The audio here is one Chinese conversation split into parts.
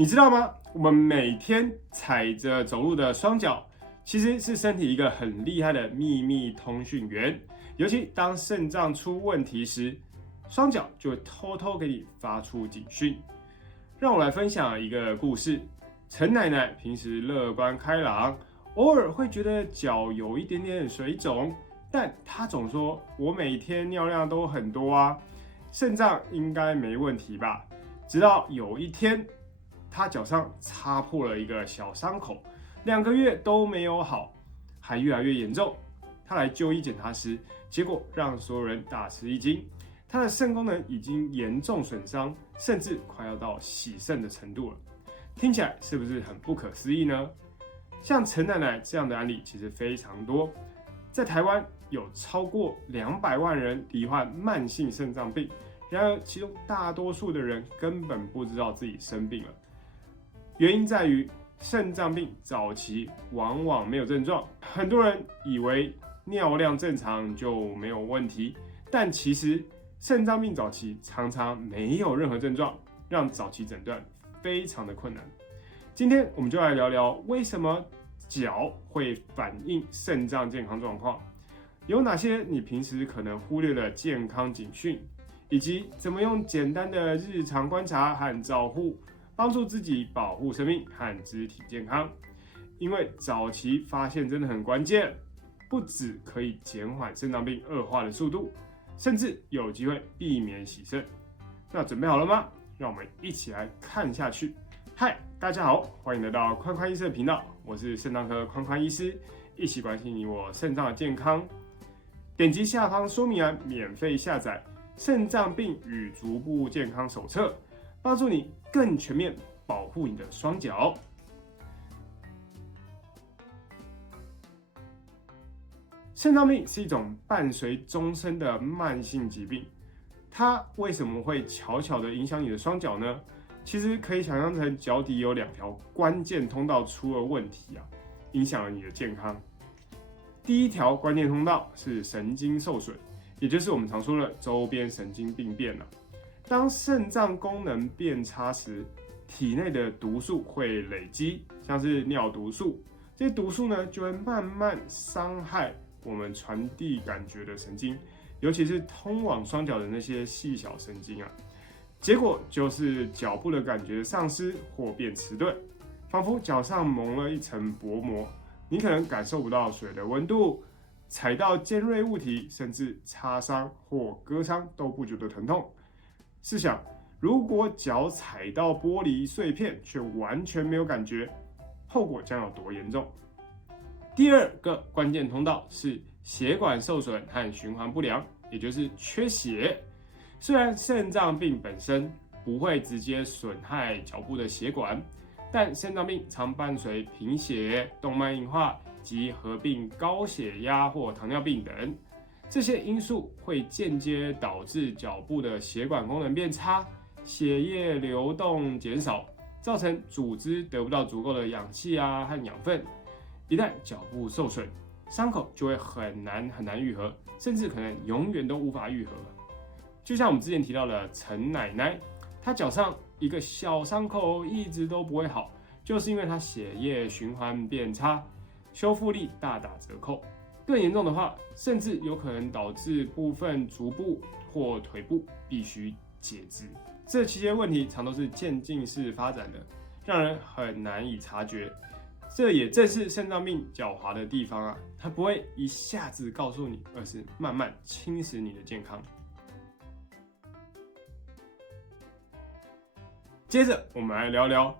你知道吗？我们每天踩着走路的双脚，其实是身体一个很厉害的秘密通讯员。尤其当肾脏出问题时，双脚就会偷偷给你发出警讯。让我来分享一个故事。陈奶奶平时乐观开朗，偶尔会觉得脚有一点点水肿，但她总说：“我每天尿量都很多啊，肾脏应该没问题吧？”直到有一天，她脚上擦破了一个小伤口，2个月都没有好，还越来越严重。她来就医检查时，结果让所有人大吃一惊。她的肾功能已经严重损伤，甚至快要到洗肾的程度了。听起来是不是很不可思议呢？像陈奶奶这样的案例其实非常多，在台湾有超过200万人罹患慢性肾脏病，然而其中大多数的人根本不知道自己生病了。原因在于肾脏病早期往往没有症状，很多人以为尿量正常就没有问题，但其实肾脏病早期常常没有任何症状，让早期诊断非常的困难。今天我们就来聊聊为什么脚会反映肾脏健康状况，有哪些你平时可能忽略的健康警讯，以及怎么用简单的日常观察和照护，帮助自己保护生命和肢体健康。因为早期发现真的很关键，不只可以减缓肾脏病恶化的速度，甚至有机会避免洗肾。那准备好了吗？让我们一起来看下去。嗨，大家好，欢迎来到宽宽医师的频道，我是肾脏科宽宽医师，一起关心你我肾脏的健康。点击下方说明栏免费下载《肾脏病与足部健康手册》，帮助你更全面保护你的双脚。肾脏病是一种伴随终身的慢性疾病，它为什么会悄悄地影响你的双脚呢？其实可以想象成脚底有2条关键通道出了问题影响了你的健康。第一条关键通道是神经受损，也就是我们常说的周边神经病变当肾脏功能变差时，体内的毒素会累积，像是尿毒素，这些毒素呢就会慢慢伤害我们传递感觉的神经，尤其是通往双脚的那些细小神经结果就是脚部的感觉丧失或变迟钝，仿佛脚上蒙了一层薄膜，你可能感受不到水的温度，踩到尖锐物体，甚至擦伤或割伤都不觉得疼痛。试想，如果脚踩到玻璃碎片却完全没有感觉，后果将有多严重？第二个关键通道是血管受损和循环不良，也就是缺血。虽然肾脏病本身不会直接损害脚部的血管，但肾脏病常伴随贫血、动脉硬化及合并高血压或糖尿病等，这些因素会间接导致脚部的血管功能变差，血液流动减少，造成组织得不到足够的氧气和养分。一旦脚部受损，伤口就会很难愈合，甚至可能永远都无法愈合。就像我们之前提到的陈奶奶，她脚上一个小伤口一直都不会好，就是因为她血液循环变差，修复力大打折扣。更严重的话，甚至有可能导致部分足部或腿部必须截肢。这期间问题常都是渐进式发展的，让人很难以察觉。这也正是肾脏病狡猾的地方它不会一下子告诉你，而是慢慢侵蚀你的健康。接着我们来聊聊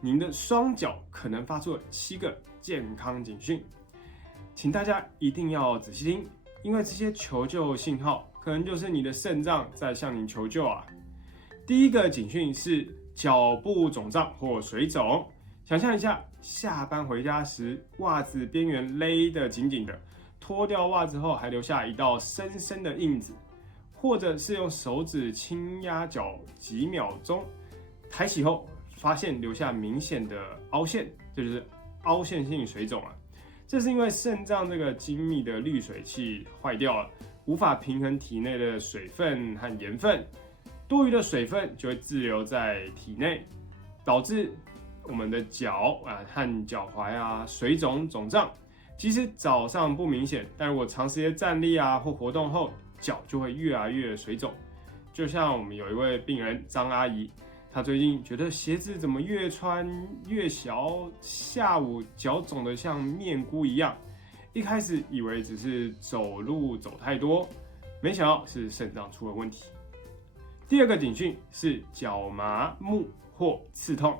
您的双脚可能发出的7个健康警讯，请大家一定要仔细听，因为这些求救信号可能就是你的肾脏在向您求救第一个警讯是脚部肿胀或水肿，想象一下，下班回家时袜子边缘勒得紧紧的，脱掉袜子后还留下一道深深的印子，或者是用手指轻压脚几秒钟，抬起后发现留下明显的凹陷，这就是凹陷性水肿这是因为肾脏这个精密的滤水器坏掉了，无法平衡体内的水分和盐分，多余的水分就会滞留在体内，导致我们的脚和脚踝水肿肿胀。即使早上不明显，但如果长时间站立或活动后，脚就会越来越水肿。就像我们有一位病人张阿姨，她最近觉得鞋子怎么越穿越小，下午脚肿得像面菇一样。一开始以为只是走路走太多，没想到是肾脏出了问题。第二个警讯是脚麻木或刺痛，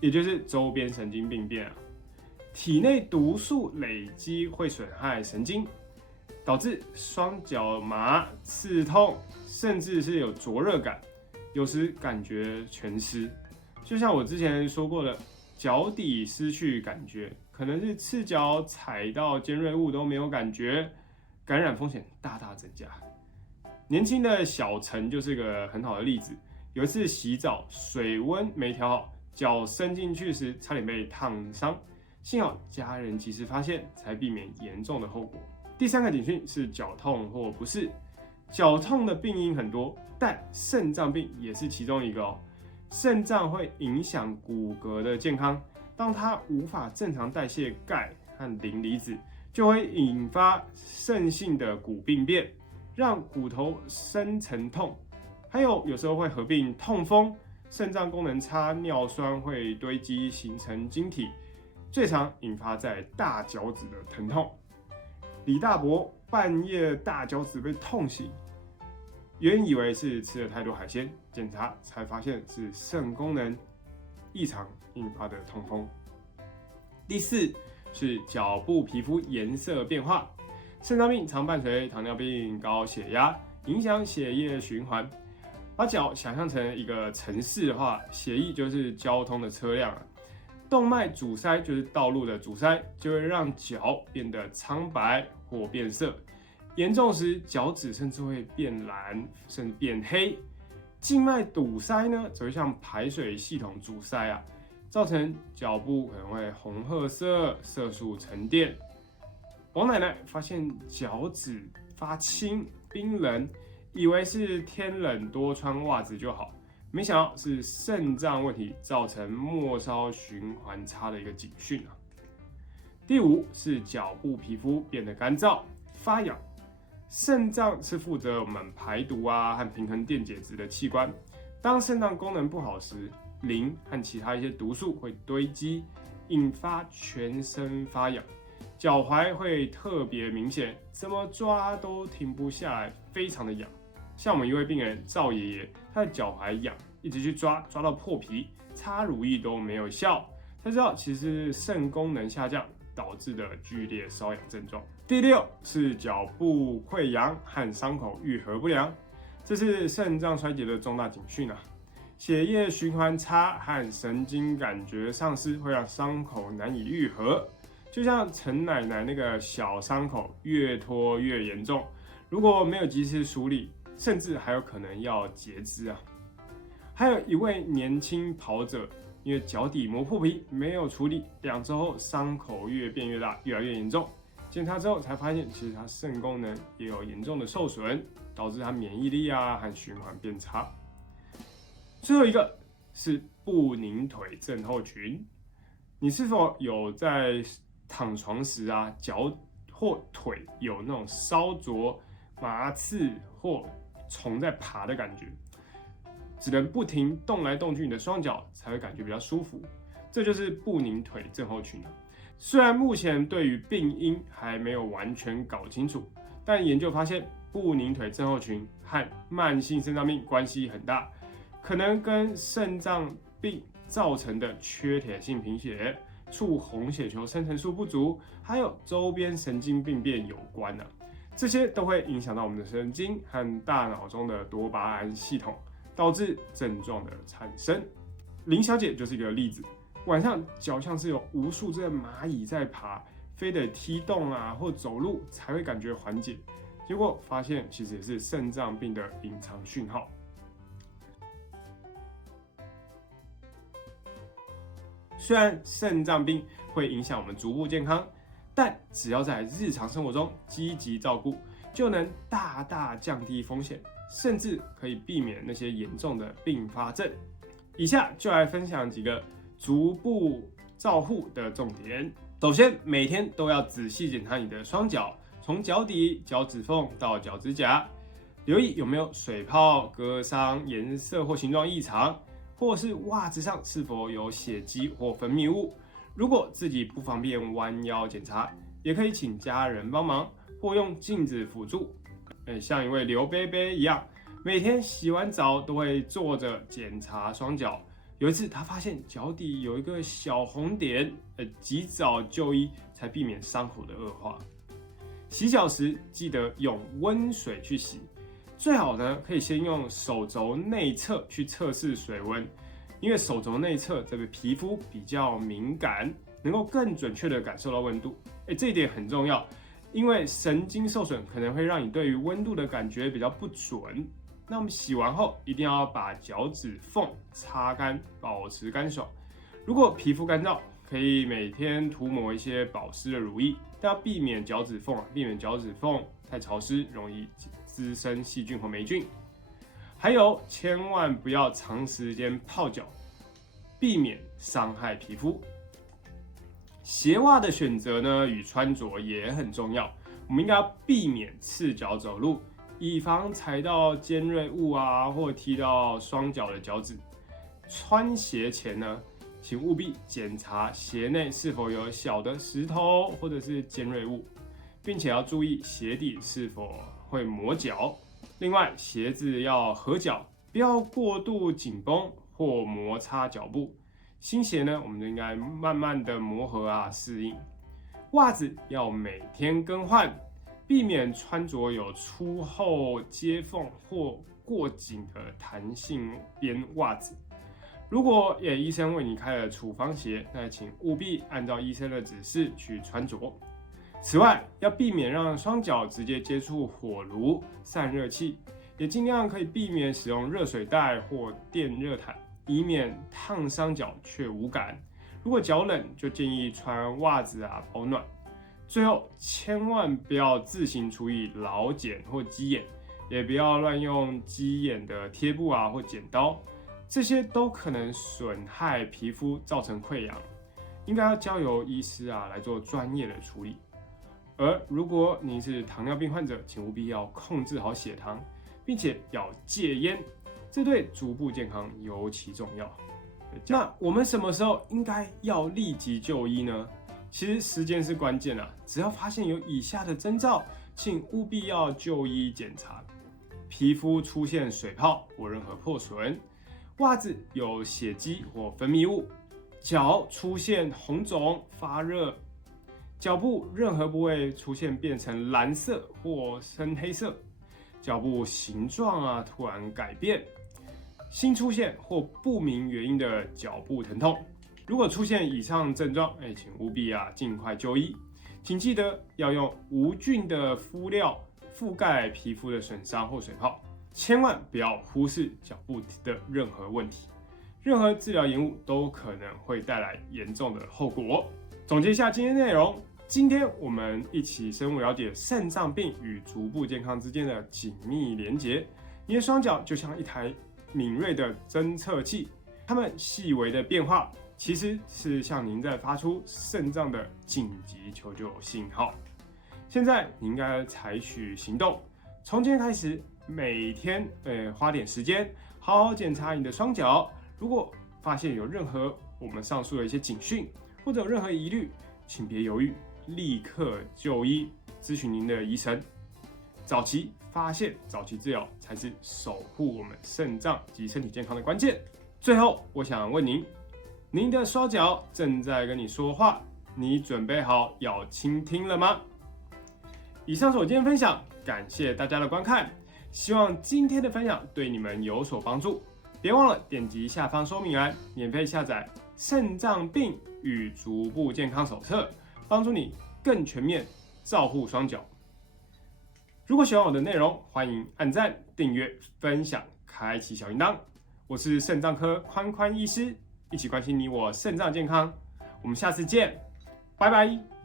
也就是周边神经病变。体内毒素累积会损害神经，导致双脚麻、刺痛，甚至是有灼热感，有时感觉全湿。就像我之前说过的，脚底失去感觉，可能是赤脚踩到尖锐物都没有感觉，感染风险大大增加。年轻的小陈就是个很好的例子。有一次洗澡，水温没调好，脚伸进去时差点被烫伤。幸好家人及时发现，才避免严重的后果。第三个警讯是脚痛或不适。脚痛的病因很多，但肾脏病也是其中一个哦。肾脏会影响骨骼的健康，当它无法正常代谢钙和磷离子，就会引发肾性的骨病变，让骨头深层痛。还有时候会合并痛风、肾脏功能差、尿酸会堆积形成晶体。最常引发在大脚趾的疼痛。李大伯半夜大脚趾被痛醒，原以为是吃了太多海鲜，检查才发现是肾功能异常引发的痛风。第四是脚部皮肤颜色变化。肾脏病常伴随糖尿病、高血压，影响血液循环。把脚想象成一个城市的话，血液就是交通的车辆。动脉阻塞就是道路的阻塞，就会让脚变得苍白或变色，严重时脚趾甚至会变蓝，甚至变黑。静脉堵塞呢，则会像排水系统阻塞造成脚部可能会红褐色，色素沉淀。王奶奶发现脚趾发青、冰冷，以为是天冷多穿袜子就好。没想到是肾脏问题造成末梢循环差的一个警讯。第五是脚部皮肤变得干燥、发痒。肾脏是负责我们排毒和平衡电解质的器官。当肾脏功能不好时，磷和其他一些毒素会堆积，引发全身发痒。脚踝会特别明显，怎么抓都停不下来，非常的痒。像我们一位病人赵爷爷，他的脚踝痒，一直去抓到破皮，擦乳液都没有效，才知道其实是肾功能下降导致的剧烈瘙痒症状。第六是脚部溃疡和伤口愈合不良，这是肾脏衰竭的重大警讯。血液循环差和神经感觉丧失会让伤口难以愈合，就像陈奶奶那个小伤口越拖越严重，如果没有及时处理，甚至还有可能要截肢。还有一位年轻跑者，因为脚底磨破皮没有处理，2周后伤口越变越大，越来越严重。检查之后才发现，其实他肾功能也有严重的受损，导致他免疫力和循环变差。最后一个是不宁腿症候群，你是否有在躺床时脚或腿有那种烧灼、麻刺或虫在爬的感觉，只能不停动来动去你的双脚才会感觉比较舒服，这就是不宁腿症候群。虽然目前对于病因还没有完全搞清楚，但研究发现不宁腿症候群和慢性肾脏病关系很大，可能跟肾脏病造成的缺铁性贫血、促红血球生成素不足，还有周边神经病变有关。这些都会影响到我们的神经和大脑中的多巴胺系统，导致症状的产生。林小姐就是一个例子，晚上脚像是有无数只蚂蚁在爬，非得踢动或走路才会感觉缓解，结果发现其实也是肾脏病的隐藏讯号。虽然肾脏病会影响我们足部健康，但只要在日常生活中积极照顾，就能大大降低风险，甚至可以避免那些严重的并发症。以下就来分享几个足部照护的重点。首先，每天都要仔细检查你的双脚，从脚底、脚趾缝到脚趾甲，留意有没有水泡、割伤、颜色或形状异常，或是袜子上是否有血迹或分泌物。如果自己不方便弯腰检查，也可以请家人帮忙，或用镜子辅助。像一位刘贝贝一样，每天洗完澡都会坐着检查双脚。有一次，他发现脚底有一个小红点，及早就医才避免伤口的恶化。洗脚时记得用温水去洗，最好呢可以先用手肘内侧去测试水温，因为手肘内侧这个皮肤比较敏感，能够更准确的感受到温度。这一点很重要，因为神经受损可能会让你对于温度的感觉比较不准。那我们洗完后一定要把脚趾缝擦干，保持干爽。如果皮肤干燥，可以每天涂抹一些保湿的乳液，但要避免脚趾缝太潮湿，容易滋生细菌或霉菌。还有，千万不要长时间泡脚，避免伤害皮肤。鞋袜的选择呢，与穿着也很重要。我们应该要避免赤脚走路，以防踩到尖锐物啊，或踢到双脚的脚趾。穿鞋前呢，请务必检查鞋内是否有小的石头或者是尖锐物，并且要注意鞋底是否会磨脚。另外，鞋子要合脚，不要过度紧绷或摩擦脚部。新鞋呢，我们就应该慢慢的磨合啊，适应。袜子要每天更换，避免穿着有粗厚接缝或过紧的弹性边袜子。如果医生为你开了处方鞋，那请务必按照医生的指示去穿着。此外，要避免让双脚直接接触火炉、散热器，也尽量可以避免使用热水袋或电热毯，以免烫伤脚却无感。如果脚冷，就建议穿袜子啊保暖。最后，千万不要自行处理老茧或鸡眼，也不要乱用鸡眼的贴布啊或剪刀，这些都可能损害皮肤，造成溃疡。应该要交由医师啊来做专业的处理。而如果您是糖尿病患者，请务必要控制好血糖，并且要戒烟，这对足部健康尤其重要。那我们什么时候应该要立即就医呢？其实时间是关键啊，只要发现有以下的征兆，请务必要就医检查：皮肤出现水泡或任何破损，袜子有血迹或分泌物，脚出现红肿发热，脚部任何部位出现变成蓝色或深黑色，脚部形状啊突然改变，新出现或不明原因的脚部疼痛。如果出现以上症状，请务必尽快就医。请记得要用无菌的敷料覆盖皮肤的损伤或水泡，千万不要忽视脚部的任何问题。任何治疗延误都可能会带来严重的后果。总结一下今天内容，今天我们一起深入了解肾脏病与足部健康之间的紧密连结。你的双脚就像一台敏锐的侦测器，它们细微的变化其实是向您在发出肾脏的紧急求救信号。现在你应该采取行动，从今天开始，每天花点时间，好好检查你的双脚。如果发现有任何我们上述的一些警讯，或者有任何疑虑，请别犹豫，立刻就医，咨询您的医生。早期发现、早期治疗才是守护我们肾脏及身体健康的关键。最后，我想问您，您的双脚正在跟你说话，你准备好要倾听了吗？以上是我今天分享，感谢大家的观看，希望今天的分享对你们有所帮助。别忘了点击下方说明栏，免费下载《肾脏病与足部健康手册》，帮助你更全面照护双脚。如果喜欢我的内容，欢迎按赞、订阅、分享、开启小铃铛。我是肾脏科宽宽医师，一起关心你我肾脏健康。我们下次见，拜拜。